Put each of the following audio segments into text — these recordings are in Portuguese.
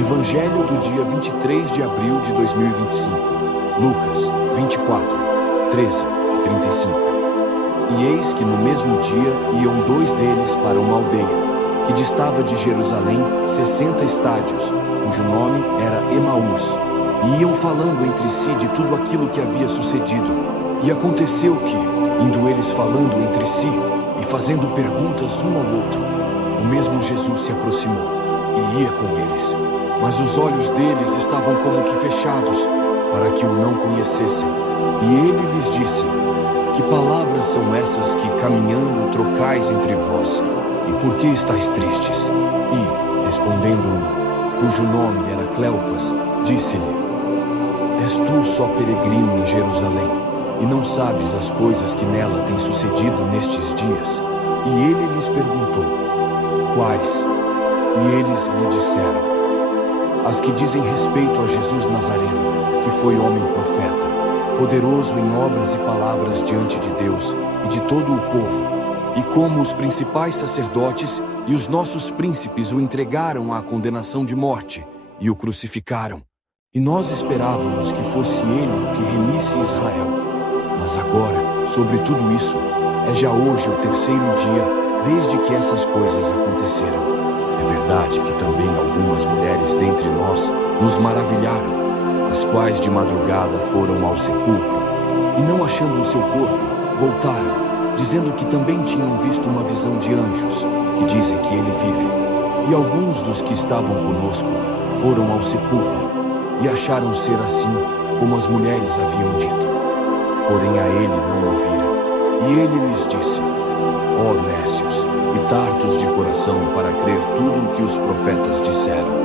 Evangelho do dia 23 de abril de 2025. Lucas 24, 13-35. E eis que no mesmo dia iam dois deles para uma aldeia, que distava de Jerusalém 60 estádios, cujo nome era Emaús, e iam falando entre si de tudo aquilo que havia sucedido. E aconteceu que, indo eles falando entre si e fazendo perguntas um ao outro, o mesmo Jesus se aproximou e ia com eles. Mas os olhos deles estavam como que fechados, para que o não conhecessem. E ele lhes disse: que palavras são essas que, caminhando, trocais entre vós? E por que estáis tristes? E, respondendo um, cujo nome era Cleopas, disse-lhe: és tu só peregrino em Jerusalém, e não sabes as coisas que nela têm sucedido nestes dias? E ele lhes perguntou: quais? E eles lhe disseram: as que dizem respeito a Jesus Nazareno, que foi homem profeta, poderoso em obras e palavras diante de Deus e de todo o povo, e como os principais sacerdotes e os nossos príncipes o entregaram à condenação de morte e o crucificaram. E nós esperávamos que fosse ele o que remisse Israel. Mas agora, sobre tudo isso, é já hoje o terceiro dia desde que essas coisas aconteceram. É verdade que também algumas mulheres dentre nós nos maravilharam, as quais de madrugada foram ao sepulcro, e não achando o seu corpo, voltaram, dizendo que também tinham visto uma visão de anjos, que dizem que ele vive. E alguns dos que estavam conosco foram ao sepulcro, e acharam ser assim como as mulheres haviam dito. Porém a ele não ouviram. E ele lhes disse: ó nécios, e tardos de coração para crer tudo o que os profetas disseram.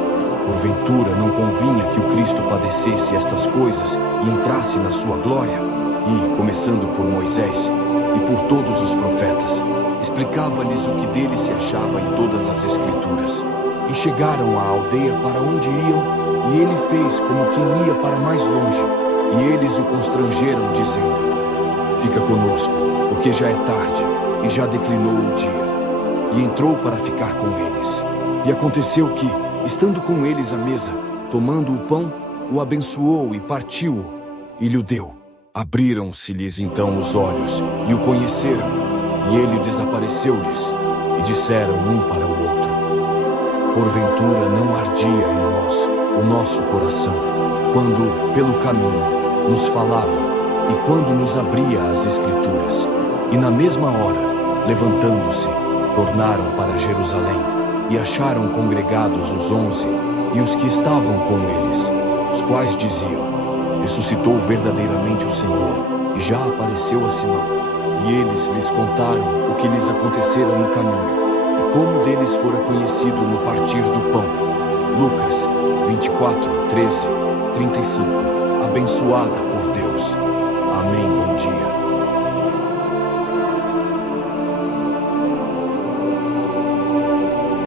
Porventura não convinha que o Cristo padecesse estas coisas e entrasse na sua glória? E, começando por Moisés e por todos os profetas, explicava-lhes o que dele se achava em todas as Escrituras. E chegaram à aldeia para onde iam, e ele fez como quem ia para mais longe. E eles o constrangeram, dizendo: fica conosco, porque já é tarde, e já declinou o dia. E entrou para ficar com eles. E aconteceu que, estando com eles à mesa, tomando o pão, o abençoou e partiu-o, e lhe deu. Abriram-se-lhes então os olhos, e o conheceram, e ele desapareceu-lhes, e disseram um para o outro: porventura não ardia em nós o nosso coração, quando, pelo caminho, nos falava, e quando nos abria as Escrituras? E na mesma hora, levantando-se, tornaram para Jerusalém, e acharam congregados os 11 e os que estavam com eles, os quais diziam: ressuscitou verdadeiramente o Senhor, e já apareceu a Simão. E eles lhes contaram o que lhes acontecera no caminho, e como deles fora conhecido no partir do pão. Lucas 24, 13, 35. Abençoada por Deus.